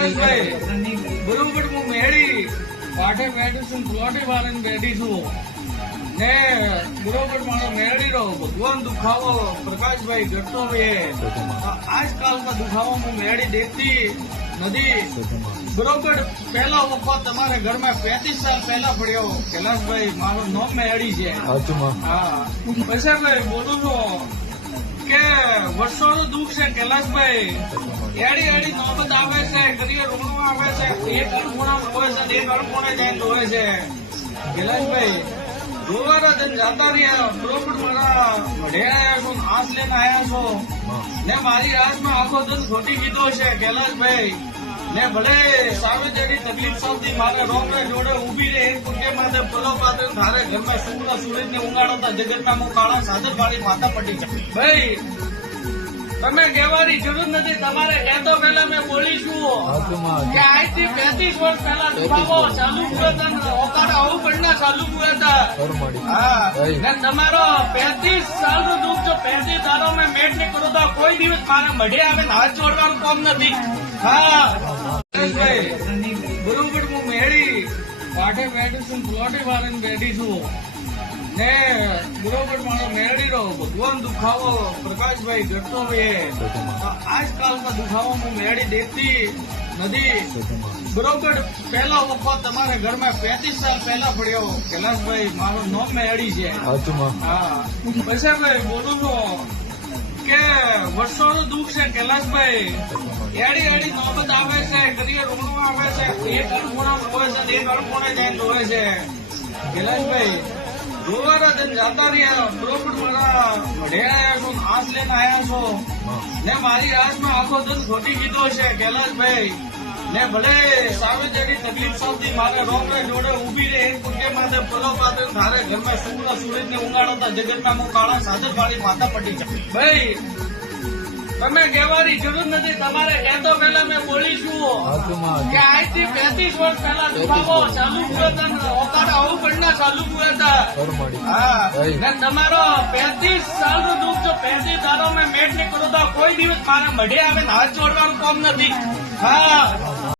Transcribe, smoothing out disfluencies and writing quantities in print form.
ભાઈ બરોબર હું મેળી પાઠે બેઠી છું, પ્લોટે વાળીને બેઠી છું ને બરોબર મારો મેળી રહ્યો ભગવાન દુખાવો પ્રકાશભાઈ ઘટતો આજકાલમાં દુખાવો હું મેળી દેખતી નથી બરોબર. પહેલો વખત તમારે ઘરમાં 35 સાલ પહેલા પડ્યો કૈલાસભાઈ, મારો નામ મેળી છે. હા પૈસાભાઈ બોલું છું કે વર્ષોનું દુઃખ છે કૈલાસભાઈ. એડી એડી નોબત આવે છે, કરીએ રોણું આવે છે, એક અણખૂણા હોય છે, એક અણખૂણે જઈને હોય છે કૈલાસભાઈ. જોવાના જન જાતા રહ્યા બરોબર. મારા વઢે આવ્યા છો, આસ લઈને આવ્યા છો ને મારી આસમાં આખો દન ખોટી કીધો છે કૈલાસભાઈ. ને ભલે સામે જેની તકલીફ સાવતી મારે રોંગને જોડે ઉભી રહે એક કુંડે માથે પલો પાત્ર ધારે ઘરમાં શુક્ર સૂરજ ને ઉગાડતા જગતના મો કાળા સાદર વાળી માતા પડી જાય. ભાઈ તમે કહેવાની જરૂર નથી, તમારે કહેતો પહેલા મેં બોલીશું કે આજથી 35 વર્ષ પહેલા દુખાવો ચાલુ થયો હતા, ઓકારા આવું પડના ચાલુ થયા હતા. હા ને તમારો 35 સાલનું દુઃખ જો 35 દારો મેં મેટ નહીં કરું તો કોઈ દિવસ મારા મઢે આવે ને હાથ જોડવાનું કામ નથી. હા બરોબર હું મેળી પાઠે બેઠી છું, પ્લોટે વાળીને બેઠી છું ને બરોબર મારો મેળી રહ્યો ભગવાન દુખાવો પ્રકાશભાઈ ઘટતો આજકાલમાં દુખાવો હું મેળી દેખતી નથી બરોબર. પહેલો વખત તમારે ઘરમાં 35 સાલ પહેલા પડ્યો કૈલાસભાઈ, મારો નામ મેળી છે. હા પૈસાભાઈ બોલું છું કે વર્ષોનું દુઃખ છે કૈલાસભાઈ. એડી એડી નોબત આવે છે, કરીએ રોણું આવે છે, એક અણખૂણા હોય છે, એક અણખૂણે જઈને હોય છે કૈલાસભાઈ. જોવાના જન જાતા રહ્યા બરોબર. મારા વઢે આવ્યા છો, આસ લઈને આવ્યા છો ને મારી આસમાં આખો દન ખોટી કીધો છે કૈલાસભાઈ. ને ભલે સામે જેની તકલીફ સાવતી મારે રોંગને જોડે ઉભી રહે એક કુંડે માથે પલો પાત્ર ધારે ઘરમાં શુક્ર સૂરજ ને ઉગાડતા જગતના મો કાળા સાદર વાળી માતા પડી જાય. ભાઈ તમે કહેવાની જરૂર નથી, તમારે કહેતો પહેલા મેં બોલીશું કે આજથી 35 વર્ષ પહેલા દુખાવો ચાલુ થયો હતા, ઓકારા આવું પડના ચાલુ થયા હતા. હા ને તમારો 35 સાલનું દુઃખ જો 35 દારો મેં મેટ નહીં કરું તો કોઈ દિવસ મારા મઢે આવે ને હાથ જોડવાનું કામ નથી. હા